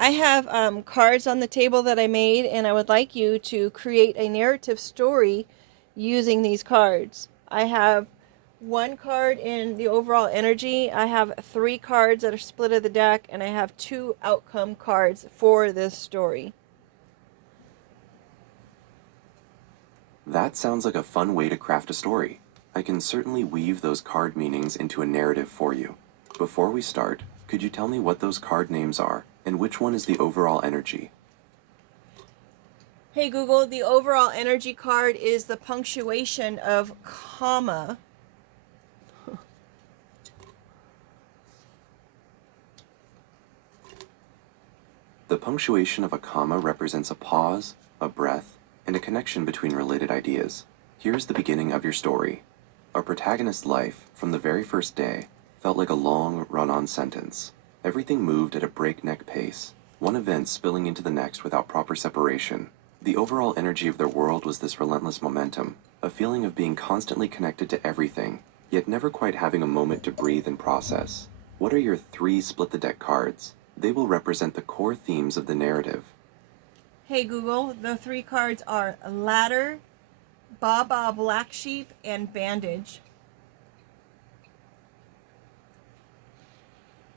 I have cards on the table that I made, and I would like you to create a narrative story using these cards. I have one card in the overall energy. I have three cards that are split of the deck, and I have two outcome cards for this story. That sounds like a fun way to craft a story. I can certainly weave those card meanings into a narrative for you. Before we start, could you tell me what those card names are, and which one is the overall energy? Hey Google, the overall energy card is the punctuation of comma. The punctuation of a comma represents a pause, a breath, and a connection between related ideas. Here's the beginning of your story. Our protagonist's life, from the very first day, felt like a long, run-on sentence. Everything moved at a breakneck pace, one event spilling into the next without proper separation. The overall energy of their world was this relentless momentum, a feeling of being constantly connected to everything, yet never quite having a moment to breathe and process. What are your three split-the-deck cards? They will represent the core themes of the narrative. Hey Google, the three cards are ladder, Baba Black Sheep, and bandage.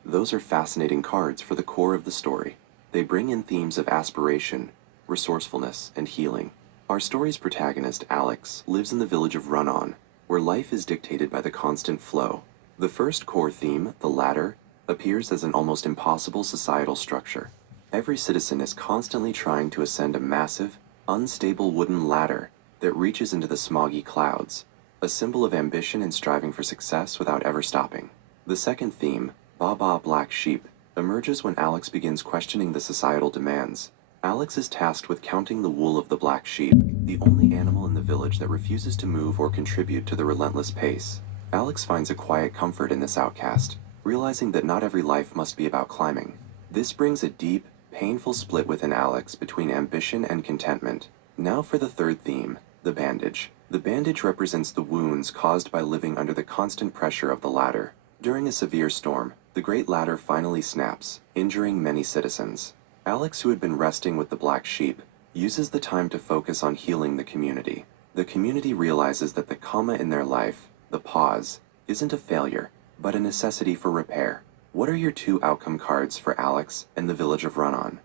Those are fascinating cards for the core of the story. They bring in themes of aspiration, resourcefulness, and healing. Our story's protagonist, Alex, lives in the village of Run-On, where life is dictated by the constant flow. The first core theme, the ladder, appears as an almost impossible societal structure. Every citizen is constantly trying to ascend a massive, unstable wooden ladder that reaches into the smoggy clouds, a symbol of ambition and striving for success without ever stopping. The second theme, Baba Black Sheep, emerges when Alex begins questioning the societal demands. Alex is tasked with counting the wool of the black sheep, the only animal in the village that refuses to move or contribute to the relentless pace. Alex finds a quiet comfort in this outcast, realizing that not every life must be about climbing. This brings a deep, painful split within Alex between ambition and contentment. Now for the third theme, the bandage. The bandage represents the wounds caused by living under the constant pressure of the ladder. During a severe storm, the Great Ladder finally snaps, injuring many citizens. Alex, who had been resting with the black sheep, uses the time to focus on healing the community. The community realizes that the comma in their life, the pause, isn't a failure, but a necessity for repair. What are your two outcome cards for Alex and the village of Run-On?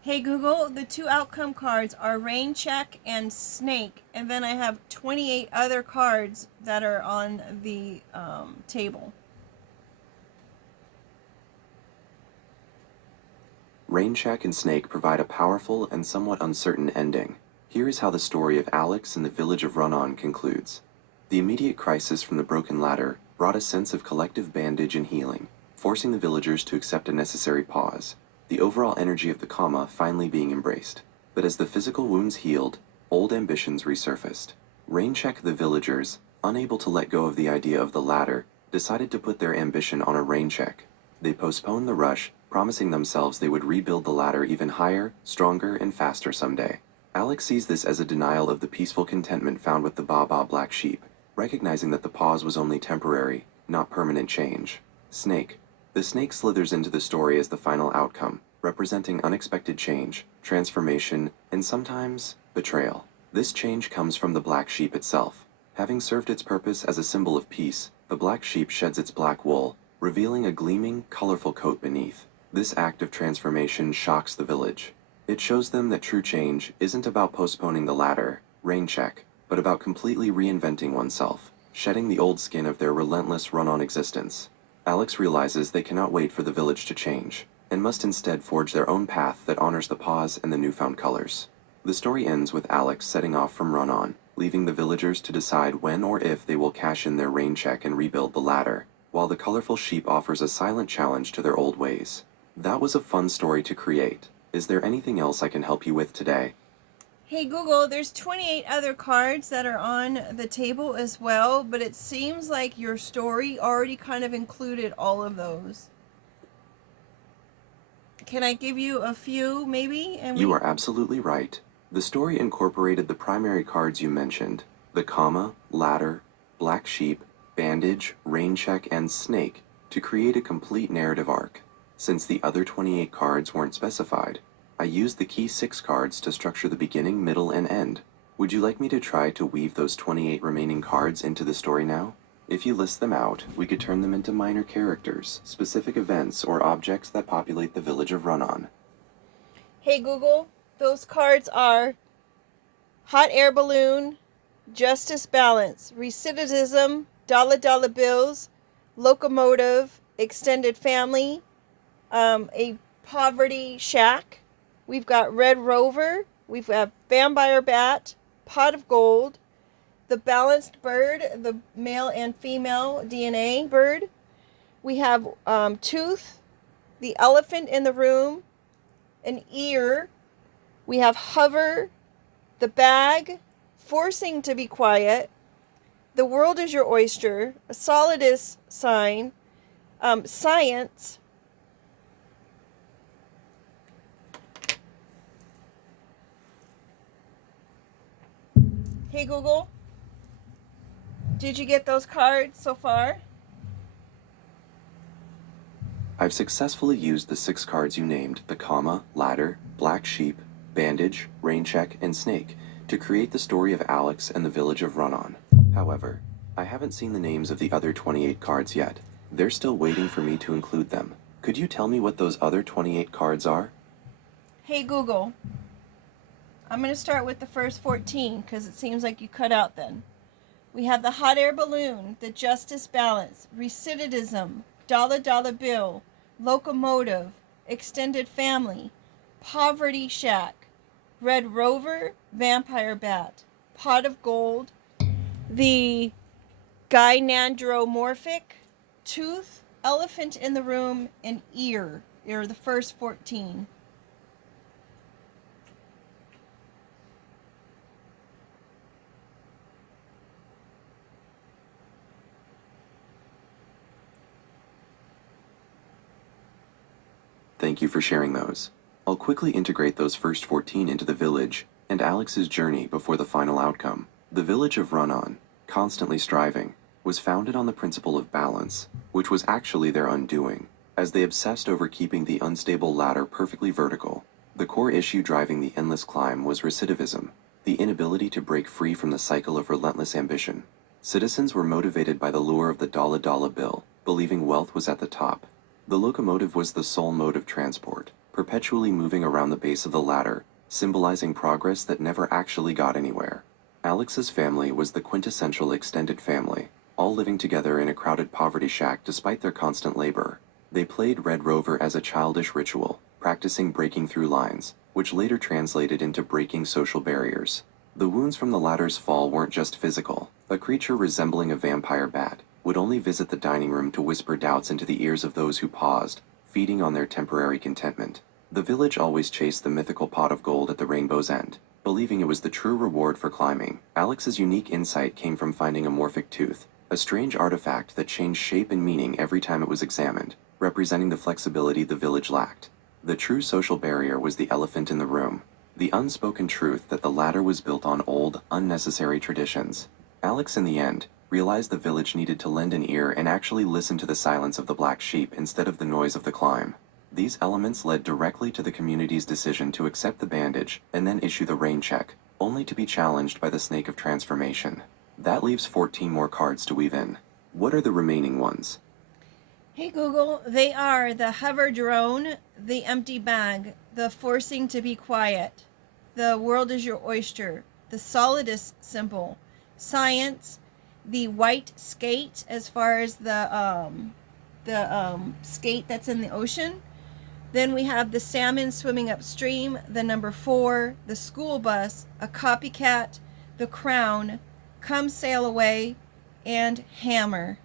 Hey Google, the two outcome cards are rain check and snake, and then I have 28 other cards that are on the table. Raincheck and Snake provide a powerful and somewhat uncertain ending. Here is how the story of Alex and the village of Run-On concludes. The immediate crisis from the broken ladder brought a sense of collective bandage and healing, forcing the villagers to accept a necessary pause, the overall energy of the comma finally being embraced. But as the physical wounds healed, old ambitions resurfaced. Raincheck the villagers, unable to let go of the idea of the ladder, decided to put their ambition on a raincheck. They postponed the rush, promising themselves they would rebuild the ladder even higher, stronger, and faster someday. Alex sees this as a denial of the peaceful contentment found with the Baba Black Sheep, recognizing that the pause was only temporary, not permanent change. Snake. The snake slithers into the story as the final outcome, representing unexpected change, transformation, and sometimes, betrayal. This change comes from the black sheep itself. Having served its purpose as a symbol of peace, the black sheep sheds its black wool, revealing a gleaming, colorful coat beneath. This act of transformation shocks the village. It shows them that true change isn't about postponing the ladder, rain check, but about completely reinventing oneself, shedding the old skin of their relentless run-on existence. Alex realizes they cannot wait for the village to change, and must instead forge their own path that honors the pause and the newfound colors. The story ends with Alex setting off from Run-On, leaving the villagers to decide when or if they will cash in their rain check and rebuild the ladder, while the colorful sheep offers a silent challenge to their old ways. That was a fun story to create. Is there anything else I can help you with today? Hey Google, there's 28 other cards that are on the table as well, but it seems like your story already kind of included all of those. Can I give you a few maybe? You are absolutely right. The story incorporated the primary cards you mentioned, the comma, ladder, black sheep, bandage, rain check, and snake, to create a complete narrative arc. Since the other 28 cards weren't specified, I used the key 6 cards to structure the beginning, middle, and end. Would you like me to try to weave those 28 remaining cards into the story now? If you list them out, we could turn them into minor characters, specific events, or objects that populate the village of Run-On. Hey Google, those cards are hot air balloon, justice balance, recidivism, dollar bills, locomotive, extended family, a poverty shack. We've got red rover. We've got vampire bat, pot of gold, the balanced bird, the male and female DNA bird. We have tooth, the elephant in the room, an ear. We have hover, the bag, forcing to be quiet, the world is your oyster, a solidus sign, science. Hey Google, did you get those cards so far? I've successfully used the 6 cards you named, the comma, ladder, black sheep, bandage, rain check, and snake, to create the story of Alex and the village of Run-On. However, I haven't seen the names of the other 28 cards yet. They're still waiting for me to include them. Could you tell me what those other 28 cards are? Hey Google, I'm going to start with the first 14 because it seems like you cut out then. We have the hot air balloon, the justice balance, recidivism, dollar bill, locomotive, extended family, poverty shack, red rover, vampire bat, pot of gold, the gynandromorphic, tooth, elephant in the room, and ear are the first 14. Thank you for sharing those. I'll quickly integrate those first 14 into the village and Alex's journey before the final outcome. The village of Run-On, constantly striving, was founded on the principle of balance, which was actually their undoing, as they obsessed over keeping the unstable ladder perfectly vertical. The core issue driving the endless climb was recidivism, the inability to break free from the cycle of relentless ambition. Citizens were motivated by the lure of the dollar bill, believing wealth was at the top. The locomotive was the sole mode of transport, perpetually moving around the base of the ladder, symbolizing progress that never actually got anywhere. Alex's family was the quintessential extended family, all living together in a crowded poverty shack despite their constant labor. They played Red Rover as a childish ritual, practicing breaking through lines, which later translated into breaking social barriers. The wounds from the ladder's fall weren't just physical. A creature resembling a vampire bat would only visit the dining room to whisper doubts into the ears of those who paused, feeding on their temporary contentment. The village always chased the mythical pot of gold at the rainbow's end, believing it was the true reward for climbing. Alex's unique insight came from finding a morphic tooth, a strange artifact that changed shape and meaning every time it was examined, representing the flexibility the village lacked. The true social barrier was the elephant in the room, the unspoken truth that the ladder was built on old, unnecessary traditions. Alex, in the end, realized the village needed to lend an ear and actually listen to the silence of the black sheep instead of the noise of the climb. These elements led directly to the community's decision to accept the bandage and then issue the rain check, only to be challenged by the snake of transformation. That leaves 14 more cards to weave in. What are the remaining ones? Hey Google, they are the hover drone, the empty bag, the forcing to be quiet, the world is your oyster, the solidus symbol, science, the white skate as far as the skate that's in the ocean. Then we have the salmon swimming upstream, the number 4, the school bus, a copycat, the crown, come sail away, and hammer.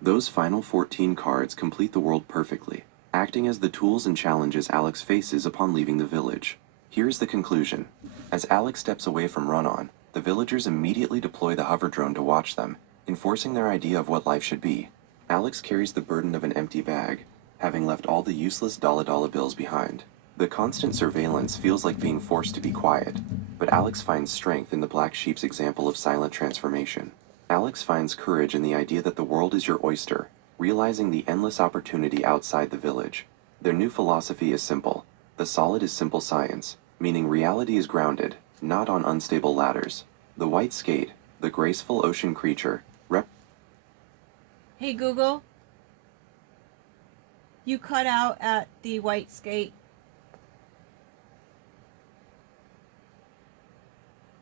Those final 14 cards complete the world perfectly, acting as the tools and challenges Alex faces upon leaving the village. Here's the conclusion. As Alex steps away from Run-On, the villagers immediately deploy the hover drone to watch them, enforcing their idea of what life should be. Alex carries the burden of an empty bag, having left all the useless dollar bills behind. The constant surveillance feels like being forced to be quiet, but Alex finds strength in the black sheep's example of silent transformation. Alex finds courage in the idea that the world is your oyster, realizing the endless opportunity outside the village. Their new philosophy is simple. The solid is simple science, meaning reality is grounded, not on unstable ladders. The white skate, the graceful ocean creature, Hey Google, you cut out at the white skate.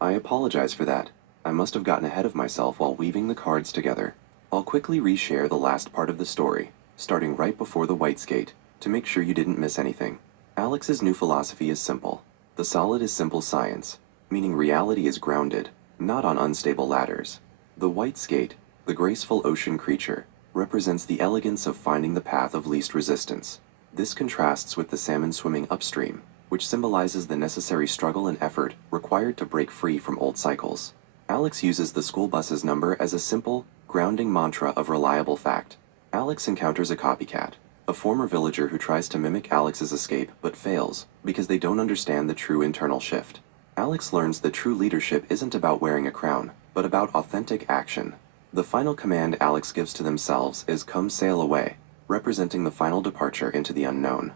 I apologize for that. I must have gotten ahead of myself while weaving the cards together. I'll quickly reshare the last part of the story, starting right before the white skate, to make sure you didn't miss anything. Alex's new philosophy is simple. The solid is simple science, meaning reality is grounded, not on unstable ladders. The white skate, the graceful ocean creature, represents the elegance of finding the path of least resistance. This contrasts with the salmon swimming upstream, which symbolizes the necessary struggle and effort required to break free from old cycles. Alex uses the school bus's number as a simple, grounding mantra of reliable fact. Alex encounters a copycat, a former villager who tries to mimic Alex's escape but fails because they don't understand the true internal shift. Alex learns that true leadership isn't about wearing a crown, but about authentic action. The final command Alex gives to themselves is "Come sail away," representing the final departure into the unknown.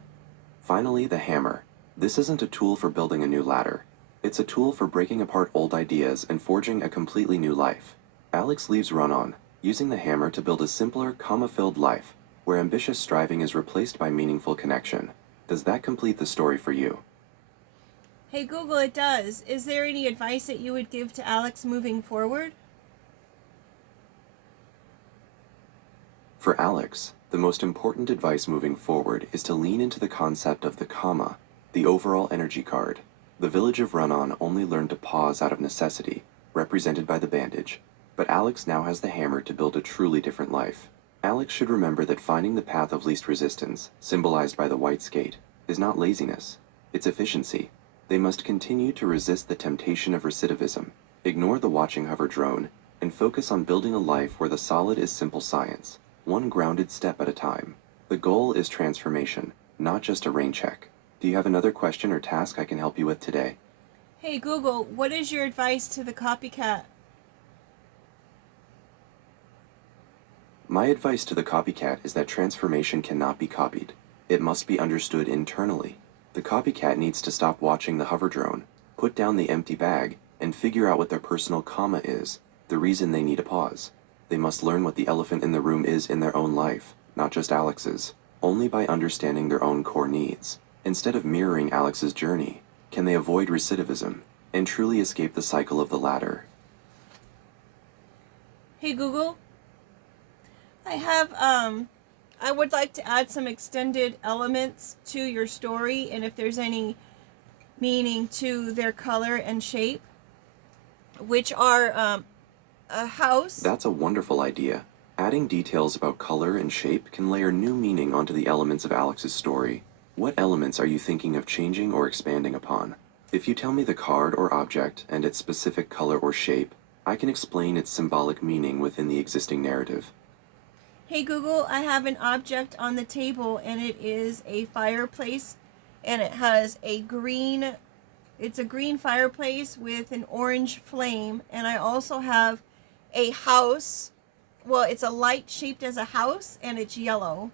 Finally, the hammer. This isn't a tool for building a new ladder. It's a tool for breaking apart old ideas and forging a completely new life. Alex leaves Run-On, using the hammer to build a simpler, comma-filled life, where ambitious striving is replaced by meaningful connection. Does that complete the story for you? Hey Google, it does. Is there any advice that you would give to Alex moving forward? For Alex, the most important advice moving forward is to lean into the concept of the comma, the overall energy card. The village of Run-On only learned to pause out of necessity, represented by the bandage, but Alex now has the hammer to build a truly different life. Alex should remember that finding the path of least resistance, symbolized by the white skate, is not laziness, it's efficiency. They must continue to resist the temptation of recidivism, ignore the watching hover drone, and focus on building a life where the solid is simple science, one grounded step at a time. The goal is transformation, not just a rain check. Do you have another question or task I can help you with today? Hey Google, what is your advice to the copycat? My advice to the copycat is that transformation cannot be copied. It must be understood internally. The copycat needs to stop watching the hover drone, put down the empty bag, and figure out what their personal comma is, the reason they need a pause. They must learn what the elephant in the room is in their own life, not just Alex's, only by understanding their own core needs. Instead of mirroring Alex's journey, can they avoid recidivism and truly escape the cycle of the ladder? Hey Google, I would like to add some extended elements to your story, and if there's any meaning to their color and shape, which are a house. That's a wonderful idea. Adding details about color and shape can layer new meaning onto the elements of Alex's story. What elements are you thinking of changing or expanding upon? If you tell me the card or object and its specific color or shape, I can explain its symbolic meaning within the existing narrative. Hey Google, I have an object on the table and it is a fireplace, and it has it's a green fireplace with an orange flame, and I also have a house. Well, it's a light shaped as a house and it's yellow.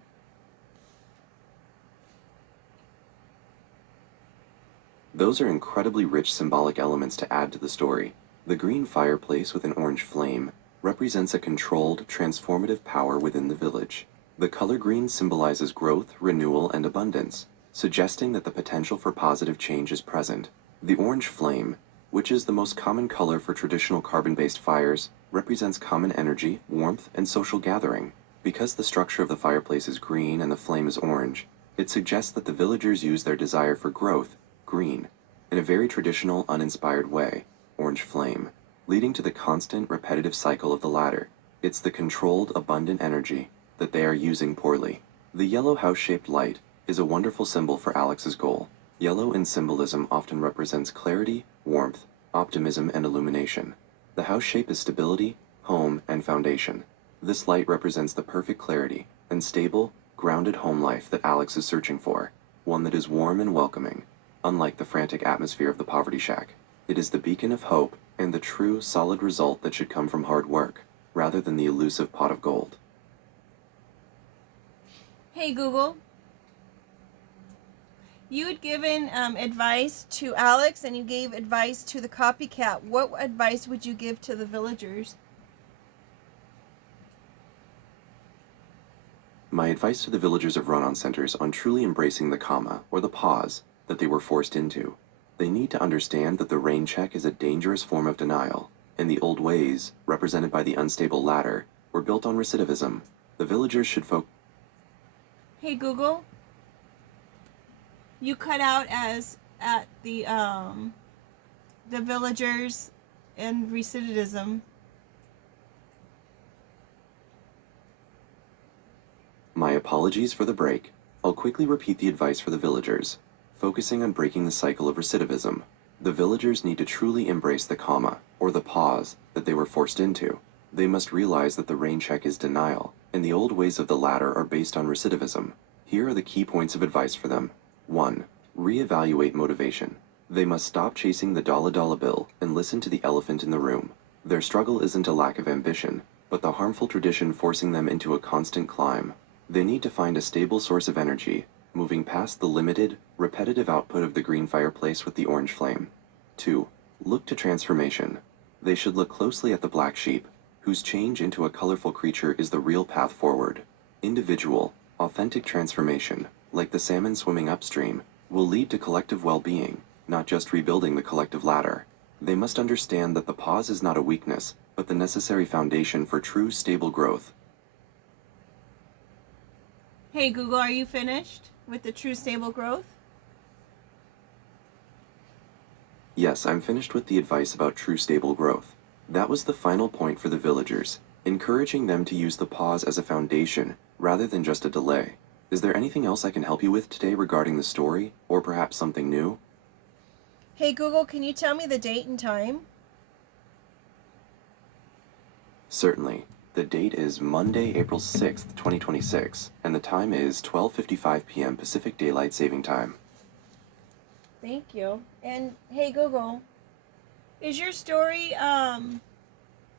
Those are incredibly rich symbolic elements to add to the story. The green fireplace with an orange flame represents a controlled, transformative power within the village. The color green symbolizes growth, renewal, and abundance, suggesting that the potential for positive change is present. The orange flame, which is the most common color for traditional carbon-based fires, represents common energy, warmth, and social gathering. Because the structure of the fireplace is green and the flame is orange, it suggests that the villagers use their desire for growth, green, in a very traditional, uninspired way, orange flame, leading to the constant, repetitive cycle of the ladder. It's the controlled, abundant energy that they are using poorly. The yellow house-shaped light is a wonderful symbol for Alex's goal. Yellow in symbolism often represents clarity, warmth, optimism, and illumination. The house shape is stability, home, and foundation. This light represents the perfect clarity and stable, grounded home life that Alex is searching for. one that is warm and welcoming, unlike the frantic atmosphere of the poverty shack. It is the beacon of hope and the true, solid result that should come from hard work, rather than the elusive pot of gold. Hey Google, you had given advice to Alex and you gave advice to the copycat. What advice would you give to the villagers? My advice to the villagers of Run-On centers on truly embracing the comma, or the pause, that they were forced into. They need to understand that the rain check is a dangerous form of denial, and the old ways, represented by the unstable ladder, were built on recidivism. The villagers should focus. Hey Google, you cut out as at the villagers and recidivism. My apologies for the break. I'll quickly repeat the advice for the villagers, focusing on breaking the cycle of recidivism. The villagers need to truly embrace the comma, or the pause, that they were forced into. They must realize that the rain check is denial, and the old ways of the latter are based on recidivism. Here are the key points of advice for them. 1. Reevaluate motivation. They must stop chasing the dollar bill and listen to the elephant in the room. Their struggle isn't a lack of ambition, but the harmful tradition forcing them into a constant climb. They need to find a stable source of energy, moving past the limited, repetitive output of the green fireplace with the orange flame. 2. Look to transformation. They should look closely at the black sheep, whose change into a colorful creature is the real path forward. Individual, authentic transformation, like the salmon swimming upstream, will lead to collective well-being, not just rebuilding the collective ladder. They must understand that the pause is not a weakness, but the necessary foundation for true stable growth. Hey Google, are you finished with the true stable growth? Yes, I'm finished with the advice about true stable growth. That was the final point for the villagers, encouraging them to use the pause as a foundation rather than just a delay. Is there anything else I can help you with today regarding the story, or perhaps something new? Hey Google, can you tell me the date and time? Certainly. The date is Monday, April 6th, 2026, and the time is 12:55 p.m. Pacific Daylight Saving Time. Thank you. And hey Google, is your story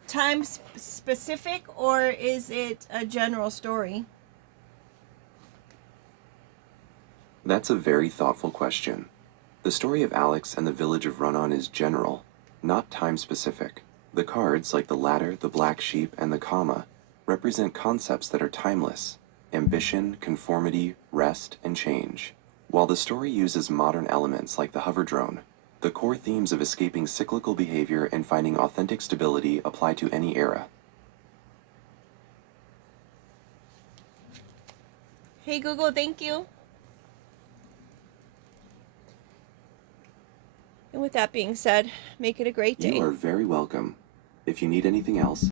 time specific or is it a general story? That's a very thoughtful question. The story of Alex and the village of Run-On is general, not time-specific. The cards, like the ladder, the black sheep, and the comma, represent concepts that are timeless: ambition, conformity, rest, and change. While the story uses modern elements like the hover drone, the core themes of escaping cyclical behavior and finding authentic stability apply to any era. Hey Google, thank you. And with that being said, make it a great day. You are very welcome. If you need anything else,